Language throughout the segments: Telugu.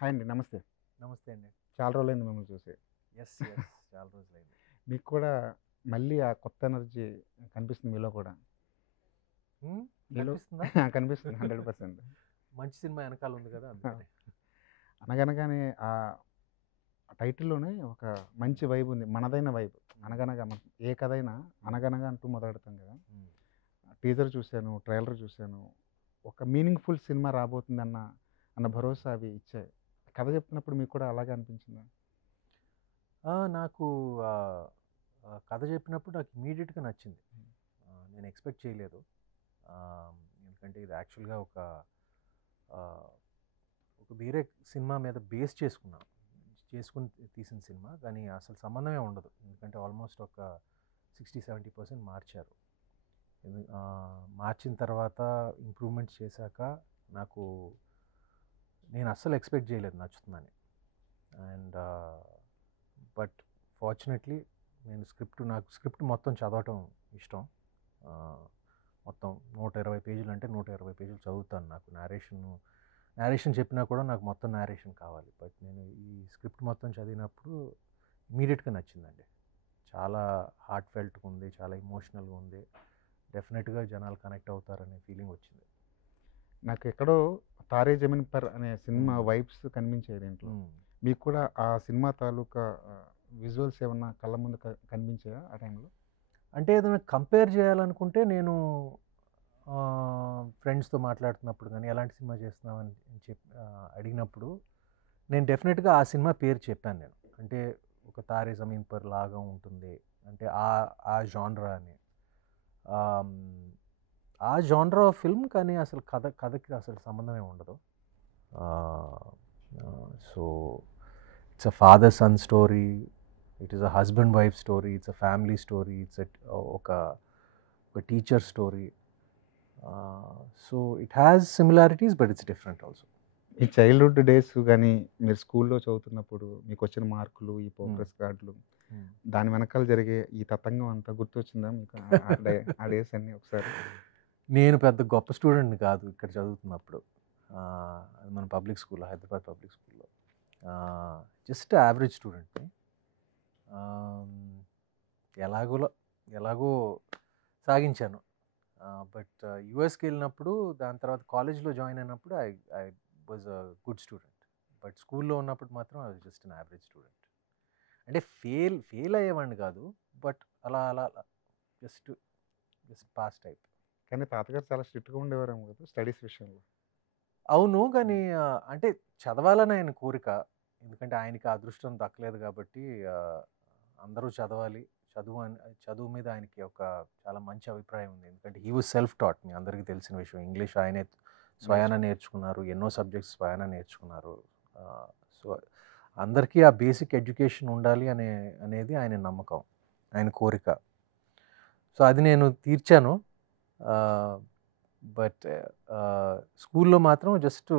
హాయ్ అండి. నమస్తే. నమస్తే అండి. చాలా రోజులైంది మిమ్మల్ని చూసి. యెస్. యెస్. చాలా రోజులైంది. మీకు కూడా మళ్ళీ ఆ కొత్త ఎనర్జీ కనిపిస్తుంది మీలో కూడా. మీలో కనిపిస్తుందా? కనిపిస్తుంది 100%. మంచి సినిమా ఎనకాల ఉంది కదా! అందుకని. అనగనగానే ఆ టైటిల్‌లోనే ఒక మంచి వైబ్ ఉంది. మనదైన వైబ్. అనగనగా ఏ కథ అయినా అనగనగా అంటూ మొదలెడతాం కదా! హ్మ్. టీజర్ చూసాను, ట్రైలర్ చూసాను. ఒక మీనింగ్‌ఫుల్ సినిమా అన్న భరోసా అవి ఇచ్చాయి. కథ చెప్తున్నప్పుడు మీకు కూడా అలాగే అనిపించిందా? నాకు ఆహ్, ఆహ్, కథ చెప్పినప్పుడు నాకు ఇమ్మీడియేట్‌గా నచ్చింది. నేను ఎక్స్‌పెక్ట్ చేయలేదు. ఆహ్, ఎందుకంటే ఇది యాక్చువల్‌గా ఆహ్, ఒక వేరే సినిమా మీద బేస్ చేసుకొని తీసిన సినిమా. కానీ అసలు సంబంధమే ఉండదు. ఎందుకంటే ఆల్మోస్ట్ ఒక 60, 70% మార్చారు. మార్చిన తర్వాత ఇంప్రూవ్‌మెంట్స్ చేశాక నాకు నేను అస్సలు ఎక్స్‌పెక్ట్ చేయలేదు నచ్చుతుందని. అండ్ బట్ ఫార్చునేట్‌లీ నాకు స్క్రిప్ట్ మొత్తం చదవటం ఇష్టం. ఆహ్, మొత్తం 120 పేజీలు అంటే 120 పేజీలు చదువుతాను. నాకు నేరేషన్ చెప్పినా కూడా నాకు మొత్తం నేరేషన్ కావాలి. బట్ నేను ఈ స్క్రిప్ట్ మొత్తం చదివినప్పుడు ఇమ్మీడియేట్‌గా నచ్చిందండి. చాలా హార్ట్ ఫెల్ట్‌గా ఉంది. చాలా ఎమోషనల్‌గా ఉంది. డెఫినిట్‌గా జనాలు కనెక్ట్ అవుతారనే ఫీలింగ్ వచ్చింది. నాకెక్కడో 'తారే జమీన్ పర్' అనే సినిమా హ్మ్. వైబ్స్ కనిపించాయి దీంట్లో. హ్మ్. మీకు కూడా ఆ సినిమా తాలూకా విజువల్స్ ఏమన్నా కళ్ళ ముందు కనిపించాయా ఆ టైంలో? అంటే ఏదైనా కంపేర్ చేయాలనుకుంటే నేను ఫ్రెండ్స్‌తో మాట్లాడుతున్నప్పుడు గానీ, ఎలాంటి సినిమా చేస్తున్నావని అడిగినప్పుడు నేను డెఫినిట్‌గా ఆ సినిమా పేరు చెప్పాను నేను. అంటే ఒక 'తారే జమీన్ పర్' లాగా ఉంటుంది. అంటే ఆ జోనరా అని. ఆహ్, హ్మ్, ఆ జోనరా ఆఫ్ ఫిల్మ్ కానీ అసలు కథకి అసలు సంబంధమే ఉండదు. ఆహ్, so it's a father son story. It is a husband wife story. It's a family story. ఒక ఒక teacher story. So it has similarities but it's different also. Me childhood days గాని, మీరు స్కూల్‌లో చదువుతున్నప్పుడు మీకొచ్చిన మార్కులు, ఈ హ్మ్. ప్రోగ్రెస్ కార్డులు, హ్మ్. దాని వెనకాల జరిగే ఈ తతంగం అంతా గుర్తొచ్చిందా మీకు? ఆ డేస్ అన్నీ ఒకసారి? నేను పెద్ద గొప్ప స్టూడెంట్‌ని కాదు ఇక్కడ చదువుతున్నప్పుడు. అది మన పబ్లిక్ స్కూల్, హైదరాబాద్ పబ్లిక్ స్కూల్‌లో. జస్ట్ యావరేజ్ స్టూడెంట్‌ని. ఆహ్, ఎలాగోలా ఎలాగో సాగించాను. బట్ యూఎస్‌కెళ్ళినప్పుడు దాని తర్వాత కాలేజ్‌లో జాయిన్ అయినప్పుడు I I was a good student. But స్కూల్‌లో ఉన్నప్పుడు మాత్రం I was just N average student. అంటే ఫెయిల్ అయ్యేవాడిని కాదు. బట్ అలా అలా అలా జస్ట్ జస్ట్ పాస్ టైప్. కానీ తాతగారు చాలా స్ట్రిక్ట్‌గా ఉండేవారేమో కదా! స్టడీస్ విషయంలో. అవును. హ్మ్. కానీ అంటే చదవాలని ఆయన కోరిక. ఎందుకంటే ఆయనకి ఆ అదృష్టం దక్కలేదు కాబట్టి ఆహ్, అందరూ చదవాలి. చదువు మీద ఆయనకి చాలా మంచి అభిప్రాయం ఉంది. ఎందుకంటే హి వాస్ సెల్ఫ్ టాట్. మీ అందరికీ తెలిసిన విషయం. ఇంగ్లీష్ ఆయనే స్వయాన నేర్చుకుని నేర్చుకున్నారు. ఎన్నో సబ్జెక్ట్స్ స్వయాన నేర్చుకున్నారు. సో, అందరికీ ఆ బేసిక్ ఎడ్యుకేషన్ ఉండాలి అనేది ఆయన నమ్మకం. ఆయన కోరిక. సో, అది నేను తీర్చాను. ఆహ్, బట్ స్కూల్‌లో మాత్రం just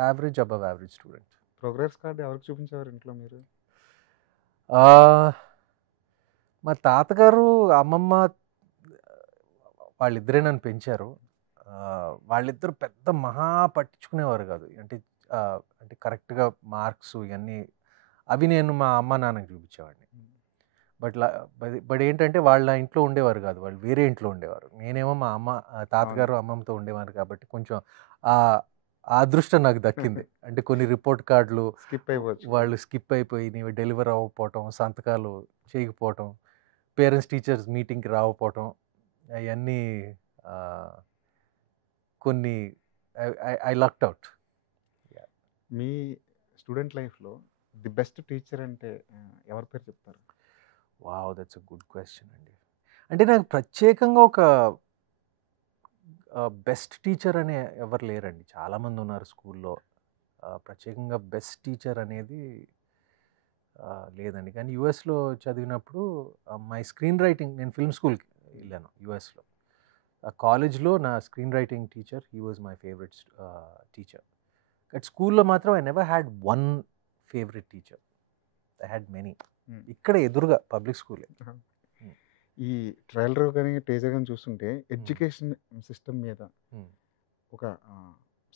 average, above average student. Progress card ఎవరికి చూపించేవారు ఇంట్లో మీరు? ఆహ్, మా తాతగారు, అమ్మమ్మ వాళ్ళిద్దరే నన్ను పెంచారు. వాళ్ళిద్దరూ పెద్ద మహా పట్టించుకునేవారు కాదు. అంటే కరెక్ట్‌గా మార్క్స్ ఇయన్నీ అవి నేను మా అమ్మ, నాన్నకి చూపించేవాడిని. హ్మ్. బట్ ల బట్ ఏంటంటే వాళ్ళ ఇంట్లో ఉండేవారు కాదు. వాళ్ళు వేరే ఇంట్లో ఉండేవారు. నేనేమో మా అవును. తాతగారు, అమ్మమ్మతో ఉండేవాడిని కాబట్టి కొంచెం ఆహ్, ఆ అదృష్టం నాకు దక్కింది. అంటే కొన్ని రిపోర్ట్ కార్డులు స్కిప్ అయిపోవచ్చు. వాళ్ళు స్కిప్ అయిపోయి నీవి డెలివర్ అవ్వకపోవటం, సంతకాలు చేయకపోవటం, పేరెంట్స్ టీచర్స్ మీటింగ్‌కి రాకపోవటం అయన్నీ ఆహ్, కొన్ని I I I locked out. Yeah! మీ స్టూడెంట్ లైఫ్‌లో ది బెస్ట్ టీచర్ అంటే ఎవరి పేరు చెప్తారు? Wow! That's a good question అండి. అంటే నాకు ప్రత్యేకంగా ఒక బెస్ట్ టీచర్ అని ఎవరు లేరండి. చాలామంది ఉన్నారు స్కూల్‌లో. ప్రత్యేకంగా బెస్ట్ టీచర్ అనేది లేదండి. కానీ యూఎస్‌లో చదివినప్పుడు మై స్క్రీన్ రైటింగ్ నేను ఫిల్మ్ స్కూల్‌కి హ్మ్. ఎళ్ళాను యూఎస్‌లో. కాలేజ్‌లో నా screen writing teacher he was my favourite teacher. But స్కూల్‌లో మాత్రం I never had one favourite teacher. I had many. Hmm. ఇక్కడ ఎదురుగా పబ్లిక్ స్కూలే. ఆహా! హ్మ్. ఈ ట్రైలర్ గాని, టీజర్ గాని చూస్తుంటే హ్మ్. ఎడ్యుకేషన్ సిస్టమ్ మీద హ్మ్. ఒక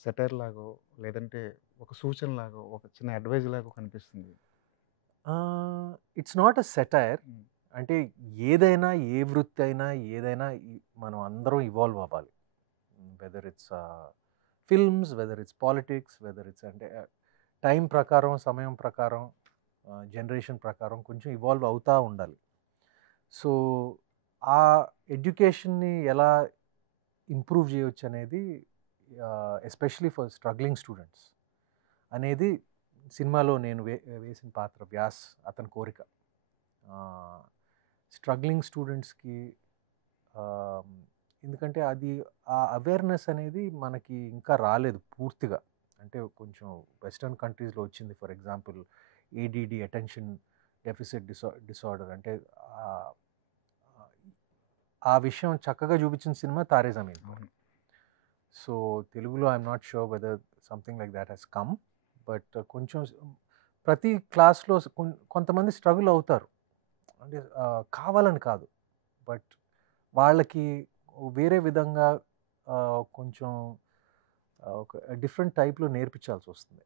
సెటైర్ లాగో, లేదంటే ఒక సూచనలాగో, ఒక చిన్న అడ్వైజ్ లాగో కనిపిస్తుంది. It's not a satire. హ్మ్. అంటే ఏదైనా, ఏ వృత్తి అయినా, ఏదైనా మనం అందరం ఇవాల్వ్ అవ్వాలి. Whether it's films, whether it's politics, whether it's అంటే టైం ప్రకారం, సమయం ప్రకారం, జనరేషన్ ప్రకారం కొంచెం ఇవాల్వ్ అవుతా ఉండాలి. సో, ఆ ఎడ్యుకేషన్‌ని ఎలా ఇంప్రూవ్ చేయొచ్చు అనేది ఎస్పెషల్లీ ఫర్ స్ట్రగ్లింగ్ స్టూడెంట్స్ అనేది సినిమాలో నేను వేసిన పాత్ర వ్యాస్ అతని కోరిక. స్ట్రగ్లింగ్ స్టూడెంట్స్‌కి ఎందుకంటే అది ఆ అవేర్‌నెస్ అనేది మనకి ఇంకా రాలేదు పూర్తిగా. అంటే కొంచెం వెస్టర్న్ కంట్రీస్‌లో వచ్చింది. For example ఏడీడీ attention deficit disorder అంటే ఆహ్, ఆ విషయం చక్కగా చూపించిన సినిమా 'తారే జమీన్ పర్'. అవును. సో, తెలుగులో I'm not sure weather something like that has come. But కొంచెం ప్రతి క్లాస్‌లో కొంతమంది స్ట్రగుల్ అవుతారు. అంటే కావాలని కాదు. బట్ వాళ్ళకి వేరే విధంగా కొంచెం ఒక డిఫరెంట్ టైప్‌లో నేర్పించాల్సొస్తుంది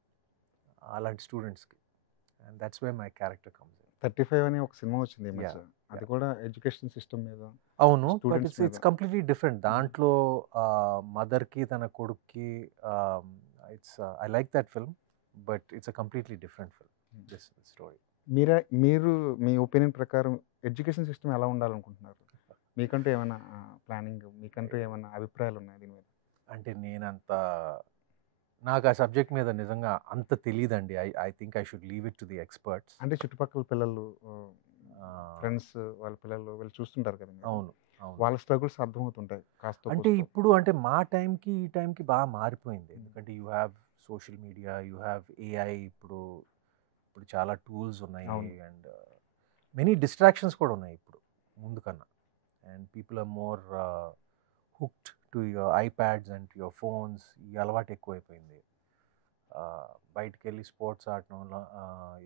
అలాంటి స్టూడెంట్స్‌కి. And that's where my character comes in. 35 అని ఒక సినిమా వచ్చింది ఈ మధ్య. యాహ్! అది యాహ్! కూడా ఎడ్యుకేషన్ సిస్టమ్ మీద, అవును. బట్ స్టూడెంట్స్ ఇట్స్ మీద. It's completely different. దాంట్లో మదర్‌కి, తన కొడుక్కి it's I like that film. But it's a completely different film. Hmm. This story. మీరు మీ ఒపీనియన్ ప్రకారం ఎడ్యుకేషన్ సిస్టమ్ ఎలా ఉండాలనుకుంటున్నారు? మీకంటూ ఏమైనా ప్లానింగ్, మీకంటూ ఏమన్నా అభిప్రాయాలున్నాయా దీని మీద? అంటే నాకు ఆ సబ్జెక్ట్ మీద నిజంగా అంత తెలీదండి. I think I should leave it to the experts. అంటే చుట్టుపక్కల పిల్లలు, ఆహ్, ఫ్రెండ్స్ వాళ్ళ పిల్లలు వీళ్ళు చూస్తుంటారు కదా మీరు. అవును. అవును. వాళ్ళ స్ట్రగుల్స్ అర్థమవుతుంటాయి కాస్తో అంటే కూస్తో. ఇప్పుడు అంటే మా టైంకి, ఈ టైంకి బాగా మారిపోయింది. హ్మ్. ఎందుకంటే you have social media, you have AI ఇప్పుడు ఇప్పుడు చాలా టూల్స్ ఉన్నాయి. అవును. అండ్ మెనీ డిస్ట్రాక్షన్స్ కూడా ఉన్నాయి ఇప్పుడు ముందు కన్నా. And people are more hooked to your iPads and to your phones. ఈ అలవాటు ఎక్కువైపోయింది. బయటికెళ్ళి స్పోర్ట్స్ ఆడటం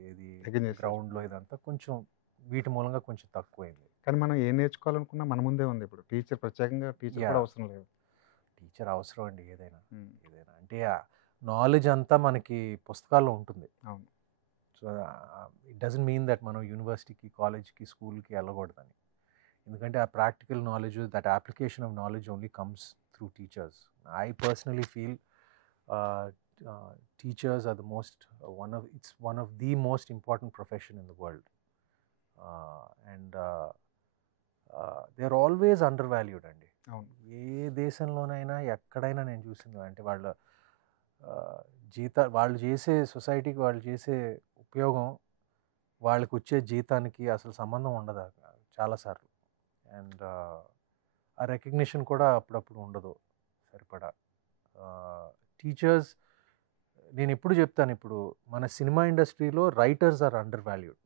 ఏది తగ్గించేశారు. గ్రౌండ్‌లో ఇదంతా కొంచెం వీటి మూలంగా కొంచెం తక్కువైంది. కానీ మనం ఏం నేర్చుకోవాలనుకున్నా మన ముందే ఉంది ఇప్పుడు. ప్రత్యేకంగా టీచర్ కూడా యాహ్! అవసరం లేదు. టీచర్ అవసరం అండి ఏదైనా. హ్మ్. ఏదైనా. అంటే నాలెడ్జ్ అంతా మనకి పుస్తకాల్లో ఉంటుంది. అవును. So, it doesn't mean that మనం యూనివర్సిటీకి, కాలేజ్‌కి, స్కూల్‌కి ఎళ్ళకూడదని. ఎందుకంటే ఆ practical knowledge, that application of knowledge only comes through teachers. I personally feel ah, teachers are the most one of the most important profession in the world. And they are always undervalued అండి. అవును. ఏ దేశంలోనైనా, ఎక్కడైనా నేను చూసింది అంటే వాళ్ళ ఆహ్, వాళ్ళు చేసే సొసైటీకి వాళ్ళు చేసే ఉపయోగం, వాళ్ళకొచ్చే జీతానికి అసలు సంబంధం ఉండదు చాలా సార్లు. అండ్ ఆ రికగ్నిషన్ కూడా అప్పుడప్పుడు ఉండదు సరిపడా. టీచర్స్ నేనెప్పుడు చెప్తాను ఇప్పుడు మన సినిమా ఇండస్ట్రీలో writers are under valued.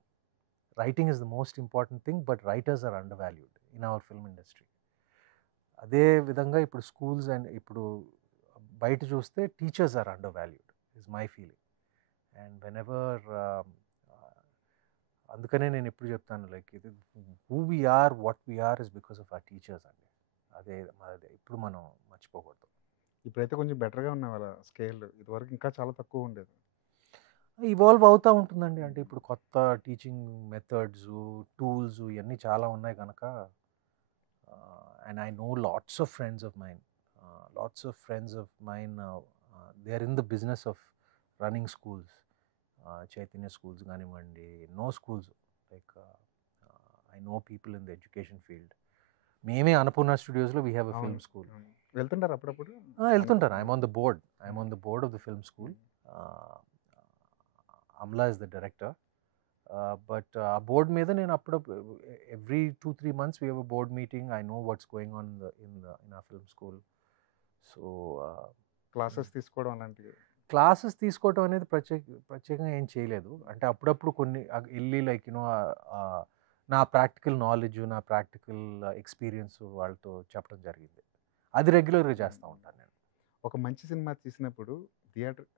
Writing is the most important thing. But writers are under valued in our film industry. అదే విధంగా ఇప్పుడు స్కూల్స్ అండ్ ఇప్పుడు బయట చూస్తే teachers are under valued is my feeling. And whenever అందుకనే నేను ఎప్పుడు చెప్తాను లైక్ ఇది who we are, what we are is because of our teachers అండి. అదే ఇప్పుడు మనం మర్చిపోకూడదు. ఇప్పుడైతే కొంచెం బెటర్‌గా ఉన్నాయి వాళ్ళ స్కేల్. ఇదివరకు ఇంకా చాలా తక్కువుండేది. ఇవాల్వ్ అవుతా ఉంటుందండి. అంటే ఇప్పుడు కొత్త టీచింగ్ మెథడ్స్, టూల్స్ ఇవన్నీ చాలా ఉన్నాయి కనుక and I know lots of friends of mine they are in the business of running schools. Chaitanya schools కానివ్వండి, ఎన్నో schools like I know people in the education field. మేమే అన్నపూర్ణ స్టూడియోస్‌లో వి హావ్ ఎ అవును. Film school. అవును. వెళ్తుంటారా అప్పుడప్పుడు? వెళ్తుంటాను. అనుకున్న. I'm on the board of the film school. Hmm. Amala is the director. But ఆ బోర్డ్ మీద నేను అప్పుడప్పుడు every 2-3 months we have a board meeting. I know what's going on in ఆ ఫిల్మ్ స్కూల్. సో, క్లాసెస్ తీసుకోవడం అలాంటివి. క్లాసెస్ తీసుకోవటం అనేది ప్రత్యేకంగా ఏం చేయలేదు. అంటే అప్పుడప్పుడు కొన్ని ఎళ్లి లైక్ నా ప్రాక్టికల్ నాలెడ్జ్, నా ప్రాక్టికల్ ఎక్స్‌పీరియన్స్ వాళ్ళతో చెప్పడం జరిగింది. అది రెగ్యులర్‌గా చేస్తా హ్మ్. ఉంటాను నేను. ఒక మంచి సినిమా తీసినప్పుడు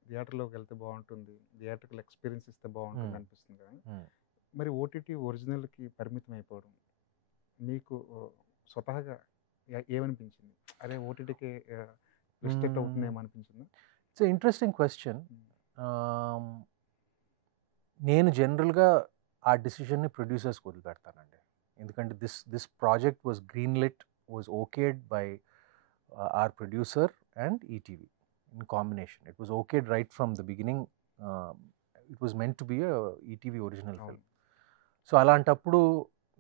థియేటర్‌లోకెళ్తే బావుంటుంది. థియేట్రికల్ ఎక్స్‌పీరియన్స్ ఇస్తే బావుంటుంది హ్మ్. అనిపిస్తుంది కదా! హ్మ్. మరి ఓటీటీ ఒరిజినల్‌కి పరిమితం అయిపోవడం మీకు స్వతహాగా ఏమనిపించింది? అరే! ఓటీటీకి రిస్ట్రిక్ట్ హ్మ్. అవుతుందేమో అనిపించిందా? It's interesting question. నేను జనరల్గా ఆ డిసిషన్ని ప్రొడ్యూసర్స్కి వదిలిపెడతానండి. ఎందుకంటే this project was green lit, was okayed by our producer and ETV in combination. It was okayed right from the beginning. It was meant to be a ETV original film. So అలాంటప్పుడు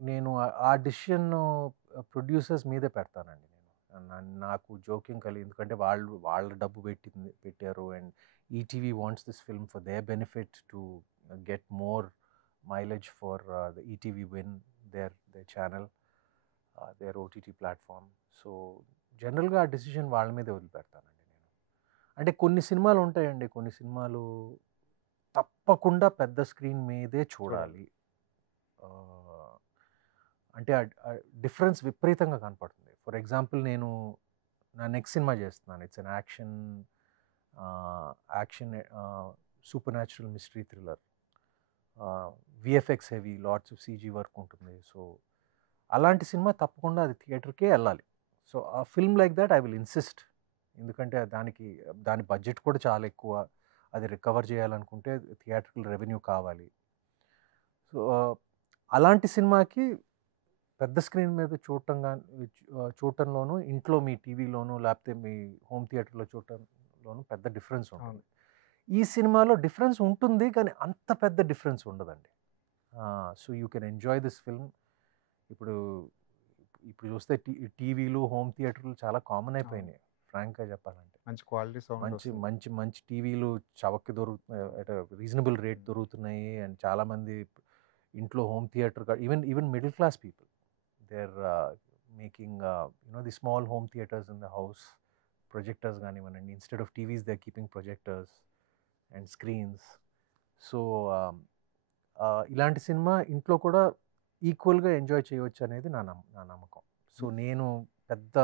నేను ఆ డిసిషన్ ప్రొడ్యూసర్స్ మీదే పెడతానండి. నేను నాకు జోక్యం కలిగి, ఎందుకంటే వాళ్ళ డబ్బు పెట్టారు, and ETV wants this film for their benefit to get more mileage for the ETV win their channel, their OTT platform. So జనరల్గా ఆ డెసిషన్ వాళ్ళ మీదే వదిలిపెడతానండి నేను. అంటే కొన్ని సినిమాలు ఉంటాయండి, కొన్ని సినిమాలు తప్పకుండా పెద్ద స్క్రీన్ మీదే చూడాలి. అంటే డిఫరెన్స్ విపరీతంగా కనపడుతుంది. ఫర్ ఎగ్జాంపుల్, నేను నా నెక్స్ట్ సినిమా చేస్తున్నాను. It's an action super natural mystery thriller. VFX heavy, lots of CG work ఉంటుంది. సో అలాంటి సినిమా తప్పకుండా అది థియేటర్కే వెళ్ళాలి. సో ఆ film like that I will insist. ఎందుకంటే దాని బడ్జెట్ కూడా చాలా ఎక్కువ. అది రికవర్ చేయాలనుకుంటే థియేటర్కల్ రెవెన్యూ కావాలి. సో అలాంటి సినిమాకి పెద్ద స్క్రీన్ మీద చూడటంలోనూ, ఇంట్లో మీ టీవీలోనూ లేకపోతే మీ హోమ్ థియేటర్లో చూడటంలోనూ పెద్ద డిఫరెన్స్ ఉంటుంది. ఈ సినిమాలో డిఫరెన్స్ ఉంటుంది, కానీ అంత పెద్ద డిఫరెన్స్ ఉండదండి. So you can enjoy this film. ఇప్పుడు చూస్తే టీవీలు, హోమ్ థియేటర్లు చాలా కామన్ అయిపోయినాయి, ఫ్రాంక్గా చెప్పాలంటే. మంచి క్వాలిటీ సౌండ్, మంచి టీవీలు చవక్కి దొరుకుతున్నాయి, అట్ రీజనబుల్ రేట్ దొరుకుతున్నాయి. అండ్ చాలామంది ఇంట్లో home theatre, even middle class people, they are making the small home theatres in the house. Projectors కానివ్వండి, instead of TVs they are keeping projectors and screens. So ఇలాంటి సినిమా ఇంట్లో కూడా ఈక్వల్గా ఎంజాయ్ చేయవచ్చు అనేది నా నమ్మకం. సో నేను పెద్ద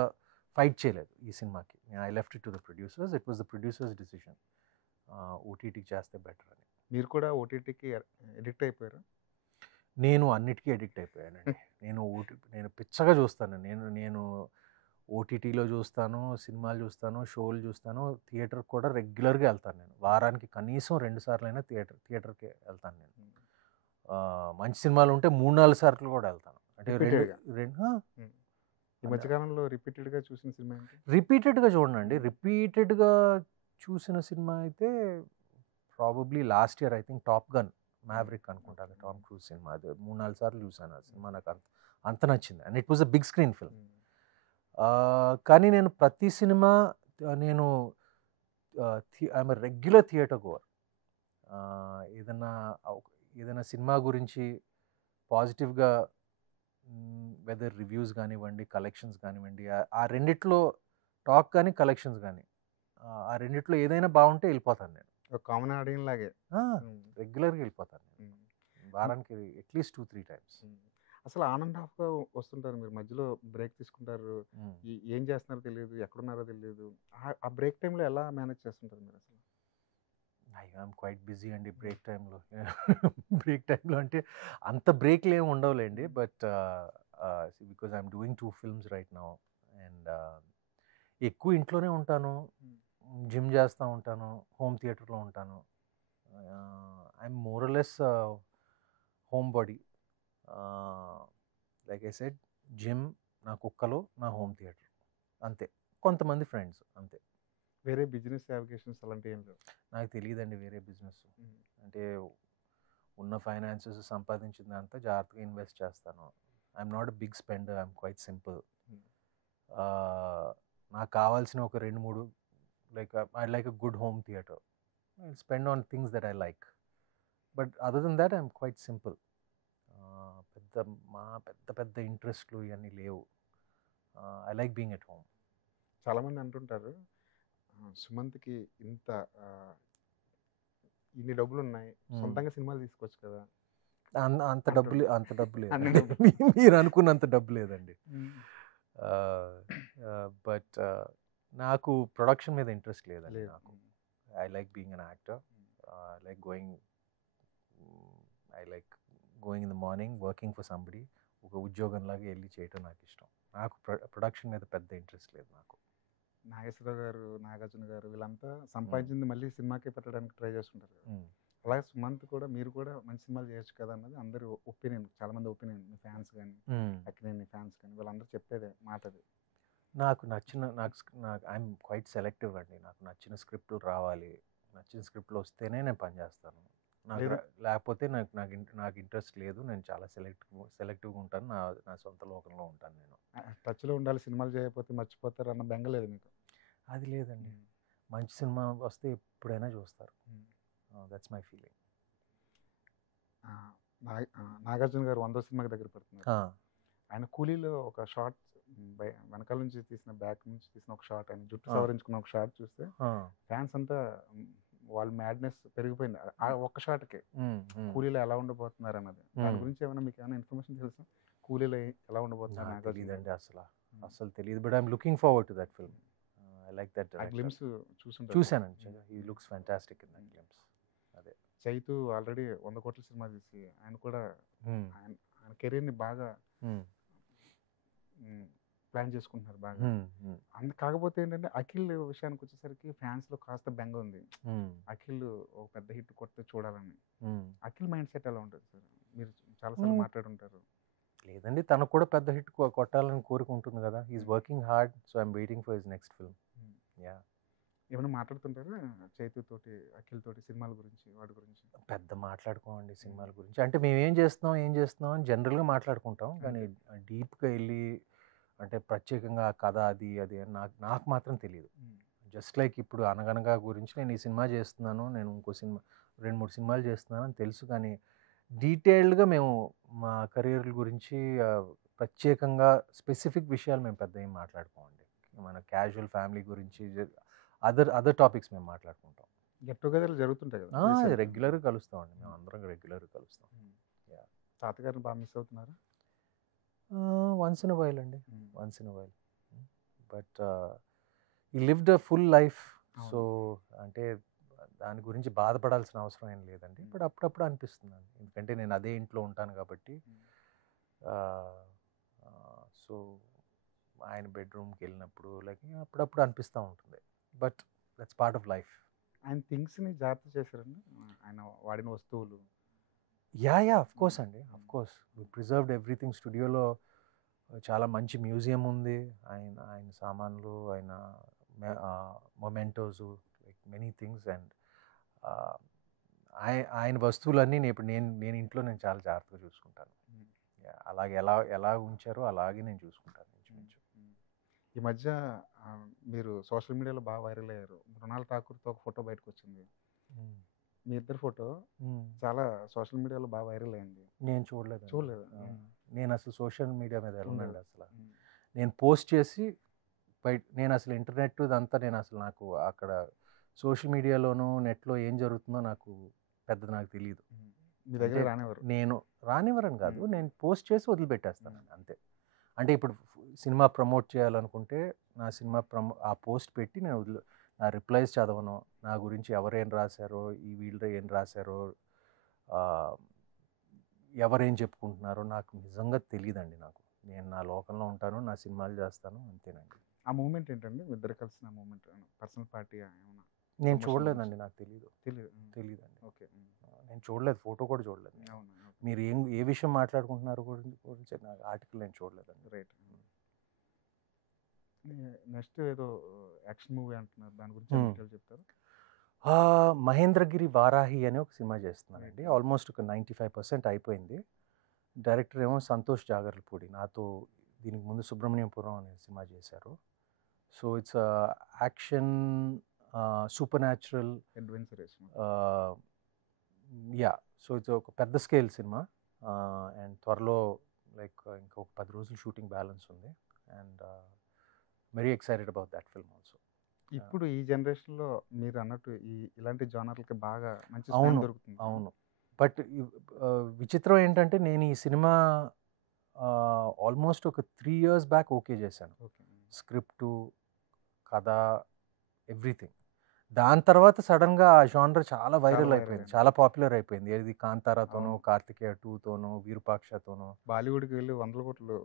ఫైట్ చేయలేదు ఈ సినిమాకి. I left it to the producers. It was the producers decision ఓటీటీకి చేస్తే బెటర్ అని. మీరు కూడా ఓటీటీకి ఎడిక్ట్ అయిపోయారు? నేను అన్నిటికీ ఎడిక్ట్ అయిపోయానండి. నేను పిచ్చగా చూస్తాను. నేను ఓటీటీలో చూస్తాను, సినిమాలు చూస్తాను, షోలు చూస్తాను, థియేటర్ కూడా రెగ్యులర్గా వెళ్తాను. నేను వారానికి కనీసం 2 సార్లైనా థియేటర్కి వెళ్తాను నేను. మంచి సినిమాలు ఉంటే 3-4 సార్లు కూడా వెళ్తాను. అంటే ఈ మధ్యకాలంలో రిపీటెడ్గా చూసిన సినిమా ఏంటి? రిపీటెడ్గా చూడండి. రిపీటెడ్గా చూసిన సినిమా అయితే probably last year I think top gun maverick అనుకుంటా, అది టామ్ క్రూజ్ సినిమా. అది 3-4 సార్లు చూసాను ఆ సినిమా. నాకు అంత నచ్చింది. And it was a big screen film. కానీ నేను ప్రతి సినిమా నేను ఐఎమ్ రెగ్యులర్ థియేటర్ గోవర్. ఏదైనా సినిమా గురించి పాజిటివ్గా, వెదర్ రివ్యూస్ కానివ్వండి, కలెక్షన్స్ కానివ్వండి, ఆ రెండిట్లో టాక్ కానీ కలెక్షన్స్ కానీ, ఆ రెండిట్లో ఏదైనా బాగుంటే వెళ్ళిపోతాను నేను. ఒక కామన్ ఆడియన్స్ లాగే రెగ్యులర్గా వెళ్ళిపోతాను నేను. వారానికి అట్లీస్ట్ 2-3 టైమ్స్. అసలు ఆన్ అండ్ ఆఫ్గా వస్తుంటారు మీరు, మధ్యలో బ్రేక్ తీసుకుంటారు, ఏం చేస్తున్నారో తెలియదు, ఎక్కడున్నారో తెలియదు. ఆ బ్రేక్ టైంలో ఎలా మేనేజ్ చేస్తుంటారు మీరు అసలు? ఐఎమ్ క్వైట్ బిజీ అండి బ్రేక్ టైంలో. బ్రేక్ టైంలో అంటే అంత బ్రేక్లు ఏమి ఉండవులేండి, but because I'm doing 2 films right now. And ఎక్కువ ఇంట్లోనే ఉంటాను, జిమ్ చేస్తూ ఉంటాను, హోమ్ థియేటర్లో ఉంటాను. I'm more or less home body. Like I said, gym, నా కుక్కలు, నా హోమ్ థియేటర్, అంతే. కొంతమంది ఫ్రెండ్స్, అంతే. వేరే బిజినెస్ అప్లికేషన్స్ అలాంటివి ఏం లేవు? నాకు తెలియదండి వేరే బిజినెస్. అంటే ఉన్న ఫైనాన్సెస్ సంపాదించిందంతా జాగ్రత్తగా ఇన్వెస్ట్ చేస్తాను. I'm not a big spender, I'm quite simple. నాకు కావాల్సిన ఒక 2-3, like I like a good home theatre, I spend on things that I like. But other than that I'm quite simple. పెద్ద ఇంట్రెస్ట్లు ఇవన్నీ లేవు. I like being at home. చాలామంది అంటుంటారు, సుమంత్కి ఇన్ని డబ్బులు ఉన్నాయి, సొంతంగా సినిమాలు తీసుకోవచ్చు కదా. అంత డబ్బు లేదు, మీరు అనుకున్నంత డబ్బు లేదండి. బట్ నాకు ప్రొడక్షన్ మీద ఇంట్రెస్ట్ లేదండి. నాకు I like being an actor. I like going in the morning, working for somebody, ఒక ఉద్యోగంలాగా వెళ్ళి చేయటం నాకు ఇష్టం. నాకు ప్రొడక్షన్ మీద పెద్ద ఇంట్రెస్ట్ లేదు నాకు. నాగేశ్వరరావు గారు, నాగార్జున గారు వీళ్ళంతా సంపాదించింది మళ్ళీ సినిమాకే పెట్టడానికి ట్రై చేస్తుంటారు కదా! ఉమ్. అలాగే సుమంత్ కూడా మీరు కూడా మంచి సినిమాలు చేయొచ్చు కదా అన్నది అందరి ఒపీనియన్. చాలామంది ఒపీనియన్. మీ ఫ్యాన్స్ గాని, ఉమ్. అక్కినేని ఫ్యాన్స్ గాని వీళ్ళందరూ చెప్పేదే మాట అది. నాకు నచ్చిన నాకు ఐఎమ్ క్వైట్ సెలెక్టివ్ అండి. నాకు నచ్చిన స్క్రిప్ట్లు రావాలి, నచ్చిన స్క్రిప్ట్లు వస్తేనే నేను పని చేస్తాను. నాకు లేదు. లేకపోతే నాకు ఇంట్రెస్ట్ లేదు. నేను చాలా సెలెక్టివ్గా ఉంటాను. నా సొంత లోకంలో ఉంటాను నేను. టచ్‌లో ఉండాలి, సినిమాలు చేయకపోతే మర్చిపోతారు అన్న బెంగ లేదు మీకు. అది లేదండి. హ్మ్. మంచి సినిమా వస్తే ఎప్పుడైనా చూస్తారు. హ్మ్. That's my feeling. ఆ! నాగార్జున గారు 100వ సినిమాకి దగ్గర పడుతున్నారు. ఆయన 'కూలీలో' ఒక షాట్ వెనకాల నుంచి తీసిన, బ్యాక్ నుంచి తీసిన ఒక షాట్, ఆయన జుట్టు సవరించుకున్న ఒక షాట్ చూస్తే ఫ్యాన్స్ అంతా వాళ్ళ మ్యాడ్‌నెస్ పెరిగిపోయింది. ఆ ఒక్క షాట్‌కే. 'కూలీలో' ఎలా ఉండబోతున్నారు అన్నది. దాని గురించి ఏమైనా మీకు ఏమైనా ఇన్ఫర్మేషన్ తెలుసా? 'కూలీలో' ఎలా ఉండబోతున్నారు నాకు నాగార్జున గారు? తెలియదండి అసలు తెలియదు. But I'm looking forward to that film. I like that ఆ డైరెక్టర్. గ్లిమ్స్ చూసుంటారు. చూసానండి. He looks fantastic in that glimpse. అదే. చైతు ఆల్రెడీ 100 కోట్ల సినిమా తీసి ఆయన కూడా ఆయన ఆయన కెరీర్‌ని బాగా ప్లాన్ చేసుకుంటున్నారు బాగా. కాకపోతే ఏంటంటే అఖిల్ విషయానికి వచ్చేసరికి ఫ్యాన్స్‌లో కాస్త బెంగ ఉంది. అఖిల్ ఒక పెద్ద హిట్ కొడితే చూడాలని. అఖిల్ మైండ్ సెట్ ఎలా ఉంటుంది సార్? మీరు చాలా సార్లు మాట్లాడుంటారు. లేదండి, తనకు కూడా పెద్ద హిట్ కొట్టాలని కోరిక ఉంటుంది కదా. He's working hard. So I'm waiting for his next film. Yeah. ఏమైనా మాట్లాడుతుంటారా చైతు తోటి, అఖిల్ తోటి సినిమాల గురించి, వాటి గురించి? పెద్ద మాట్లాడుకోమండి సినిమాల గురించి. అంటే మేము ఏం చేస్తున్నాం అని జనరల్గా మాట్లాడుకుంటాం. కానీ డీప్గా వెళ్ళి అంటే ప్రత్యేకంగా ఆ కథ అది అది అని నాకు మాత్రం తెలియదు. జస్ట్ లైక్ ఇప్పుడు అనగనగా గురించి నేను ఈ సినిమా చేస్తున్నాను, నేను ఇంకో సినిమా 2-3 సినిమాలు చేస్తున్నాను అని తెలుసు. కానీ డీటెయిల్డ్గా మేము మా కెరీర్ గురించి ప్రత్యేకంగా స్పెసిఫిక్ విషయాలు మేము పెద్ద ఏం మాట్లాడుకోమండి. మన క్యాజువల్ ఫ్యామిలీ గురించి అదర్ టాపిక్స్ మేము మాట్లాడుకుంటాం. గెట్ టుగెదర్‌లు జరుగుతుంటాయి కదా! రెగ్యులర్గా కలుస్తామండి. మేము అందరం రెగ్యులర్గా కలుస్తాం. తాతగారిని బాగా మిస్ అవుతున్నారా? వన్స్ ఇన్ అ వైల్ అండి. Once in a while. But ఈ లివ్డ్ అ ఫుల్ లైఫ్. సో అంటే దాని గురించి బాధపడాల్సిన అవసరం ఏం లేదండి. బట్ అప్పుడప్పుడు అనిపిస్తుందండి. ఎందుకంటే నేను అదే ఇంట్లో ఉంటాను కాబట్టి. సో ఆయన బెడ్రూమ్కి వెళ్ళినప్పుడు లైక్ అప్పుడప్పుడు అనిపిస్తూ ఉంటుంది. But that's part of life. ఆయన థింగ్స్‌ని జాగ్రత్త చేశారండి? ఆయన వాడిన వస్తువులు? యా ఆఫ్ కోర్స్ అండి. Of course we preserved everything. స్టూడియోలో చాలా మంచి మ్యూజియం ఉంది. ఆయన సామాన్లు, ఆయన mementos, like many things. And ఆయన వస్తువులన్నీ నేను ఇంట్లో నేను చాలా జాగ్రత్తగా చూసుకుంటాను. అలాగే ఎలా ఉంచారో అలాగే నేను చూసుకుంటాను. ఈ మధ్య మీరు సోషల్ మీడియాలో బాగా వైరల్ అయ్యారు. మృణాల్ ఠాకూర్‌తో ఒక ఫోటో బయటకొచ్చింది. మీ ఇద్దరి ఫోటో చాలా సోషల్ మీడియాలో బాగా వైరల్ అయింది. నేను చూడలేదు. నేను అసలు సోషల్ మీడియా మీద వెళ్ళనండి అసలు. నేను పోస్ట్ చేసి నేను అసలు ఇంటర్నెట్ ఇదంతా నాకు అక్కడ సోషల్ మీడియాలోనూ నెట్లో ఏం జరుగుతుందో నాకు తెలియదు. మీ దగ్గర రానివ్వరు? నేను రానివ్వరని కాదు, నేను పోస్ట్ చేసి వదిలిపెట్టేస్తాను అంతే. అంటే ఇప్పుడు సినిమా ప్రమోట్ చేయాలనుకుంటే నా సినిమా ఆ పోస్ట్ పెట్టి నా రిప్లైస్ చదవను. నా గురించి ఎవరేం రాశారో, ఈ వీళ్ళు ఏం రాశారో, ఎవరేం చెప్పుకుంటున్నారో నాకు నిజంగా తెలియదండి. నేను నా లోకంలో ఉంటాను, నా సినిమాలు చేస్తాను, అంతేనండి. ఆ మూమెంట్ ఏంటండి? మీ ఇద్దరు కలిసిన మూమెంట్ పర్సనల్ పార్టీ ఏమన్నా? నేను చూడలేదండి. నాకు తెలియదండి. ఓకే. నేను చూడలేదు, ఫోటో కూడా చూడలేదు. మీరు ఏ విషయం మాట్లాడుకుంటున్నారు గురించి నాకు ఆర్టికల్ నేను చూడలేదండి. రైట్. నెక్స్ట్ ఏదో యాక్షన్ మూవీ అంటున్నారు, దాని గురించి డీటెయిల్ చెప్తారు? మహేంద్రగిరి వారాహి అనే ఒక సినిమా చేస్తున్నానండి. ఆల్మోస్ట్ ఒక 95% అయిపోయింది. డైరెక్టర్ ఏమో సంతోష్ జాగర్లపూడి. నాతో దీనికి ముందు సుబ్రహ్మణ్యపురం అనే సినిమా చేశారు. So it's action, super natural, adventurous. So it's ఒక పెద్ద స్కేల్ సినిమా. అండ్ త్వరలో లైక్ ఇంకొక 10 రోజులు షూటింగ్ బ్యాలెన్స్ ఉంది. And very excited about that film also. ఇప్పుడు ఈ జనరేషన్లో మీరు అన్నట్టు ఇలాంటి జానర్లకి బాగా మంచి స్పాన్ దొరుకుతుంది. అవును. బట్ విచిత్రం ఏంటంటే నేను ఈ సినిమా ఆల్మోస్ట్ ఒక 3 years బ్యాక్ ఓకే చేశాను. స్క్రిప్టు, కథ, ఎవ్రీథింగ్. దాని తర్వాత సడన్గా ఆ జానర్ చాలా వైరల్ viral అయిపోయింది, అయింది. చాలా పాపులర్ అయిపోయింది. ఏది కాంతారాతోనో, అవును. కార్తికేయ 2తోనో, విరూపాక్షతోనో. బాలీవుడ్‌కి వెళ్ళి వందల కోట్లు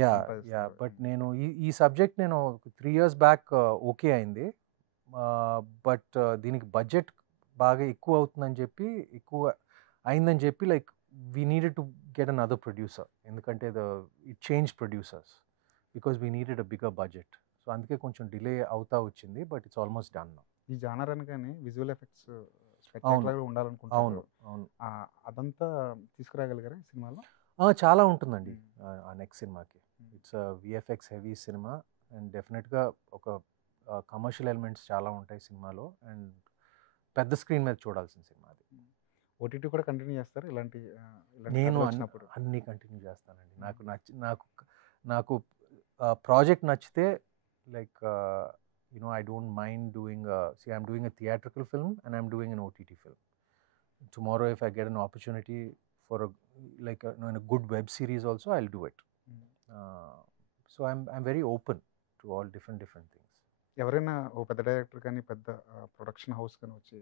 యాహ్! సంపాదిస్తున్నారు. బట్ నేను ఈ సబ్జెక్ట్ నేను 3 ఇయర్స్ బ్యాక్ ఓకే అయింది. బట్ దీనికి బడ్జెట్ బాగా ఎక్కువ అవుతుందని చెప్పి, ఎక్కువ అయిందని చెప్పి, like we needed to get another producer. ఎందుకంటే it change producers because we needed a bigger budget. So అందుకే కొంచెం డిలే అవుతా వచ్చింది, but it's almost done now. ఈ జానర్ అనగానే విజువల్ ఎఫెక్ట్స్ అవును, స్పెక్టాక్యులర్‌గా ఉండాలనుకుంటారు. అవును, అవును. అదంతా తీసుకురాగలిగారా ఈ సినిమాలో? చాలా ఉంటుందండి హ్మ్. ఆ నెక్స్ట్ సినిమాకి. హ్మ్. It's VFX heavy cinema and డెఫినెట్గా ఒక కమర్షియల్ ఎలిమెంట్స్ చాలా ఉంటాయి సినిమాలో, అండ్ పెద్ద స్క్రీన్ మీద చూడాల్సిన సినిమా అది. ఓటీటీ కూడా కంటిన్యూ చేస్తారా ఇలాంటి నేను కథలు వచ్చినప్పుడు? అన్నీ కంటిన్యూ చేస్తానండి. నాకు ప్రాజెక్ట్ నచ్చితే, like I don't mind doing I'm doing a theatrical film and I'm doing an OTT film. Tomorrow if I get an opportunity for in a good web series also, I'll do it. హ్మ్. So I'm very open to all different things. ఎవరైనా ఓ పెద్ద డైరెక్టర్ కానీ, పెద్ద ప్రొడక్షన్ హౌస్ కానీ వచ్చి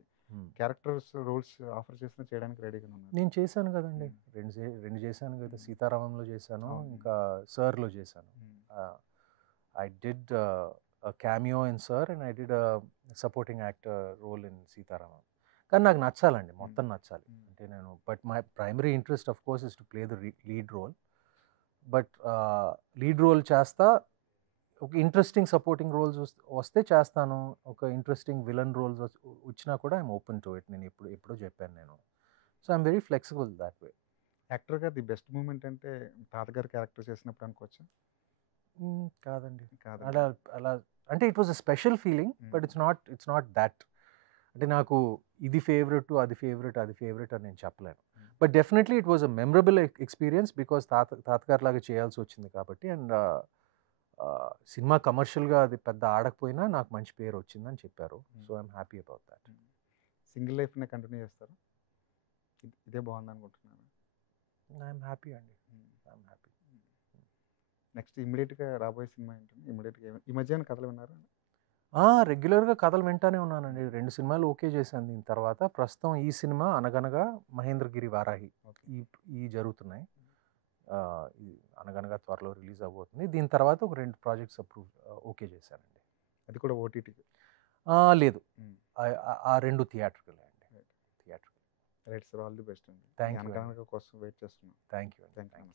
క్యారెక్టర్స్ రోల్స్ ఆఫర్ చేసినా చేయడానికి రెడీగానే ఉన్నారు. నేను చేశాను కదండి, హ్మ్. రెండు చేశాను కదా. హ్మ్. సీతారామంలో చేశాను, అవును. ఇంకా సర్లో చేశాను. హ్మ్. I did a cameo in Sir and I did a supporting actor role in Sitaramam. కానీ నాకు నచ్చాలండి, మొత్తం నచ్చాలి. అంటే నేను but my primary interest of course is to play the lead role. But lead role చేస్తా, ఒక ఇంట్రెస్టింగ్ సపోర్టింగ్ రోల్స్ వస్తే చేస్తాను. ఒక ఇంట్రెస్టింగ్ విలన్ రోల్స్ వచ్చినా కూడా ఐఎమ్ ఓపెన్ టు ఇట్. నేను ఎప్పుడో చెప్పాను నేను. So I'm very flexible that way. యాక్టర్‌గా ది బెస్ట్ మూమెంట్ అంటే తాతగారి క్యారెక్టర్ చేసినప్పుడు అనుకోవచ్చా? కాదండి, కాదా? అలా అలా అంటే it was a special feeling, but it's not that. అంటే నాకు ఇది ఫేవరెట్, అది ఫేవరెట్ అని నేను చెప్పలేను. But definitely it was a memorable experience because తాతగారు లాగా చేయాల్సి వచ్చింది కాబట్టి. అండ్ సినిమా కమర్షియల్గా అది పెద్ద ఆడకపోయినా నాకు మంచి పేరు వచ్చిందని చెప్పారు. So I'm happy about that. Single లైఫ్‌నే కంటిన్యూ చేస్తారా? ఇదే బాగుందనుకుంటున్నారా? ఐఎమ్ హ్యాపీ అండి, ఐఎమ్ హ్యాపీ. నెక్స్ట్ ఇమ్మీడియేట్‌గా రాబోయే సినిమా ఏంటండి? ఇమ్మీడియేట్‌గా ఈ మధ్య ఏమైనా కథలు విన్నారా? రెగ్యులర్గా కథలు వింటానే ఉన్నానండి. 2 సినిమాలు ఓకే చేశాను దీని తర్వాత. ప్రస్తుతం ఈ సినిమా అనగనగా, మహేంద్రగిరి వారాహి ఈ జరుగుతున్నాయి. ఈ అనగనగా త్వరలో రిలీజ్ అవబోతుంది. దీని తర్వాత ఒక 2 ప్రాజెక్ట్స్ ఓకే చేశానండి. అది కూడా ఓటీటీకి? లేదు, ఆ 2 థియేట్రికల్ అండి. Theatrical. Right sir, all the best అండి. Thank you. అనగనగా కోసం వెయిట్ చేస్తున్నాం. Thank you. Thank you.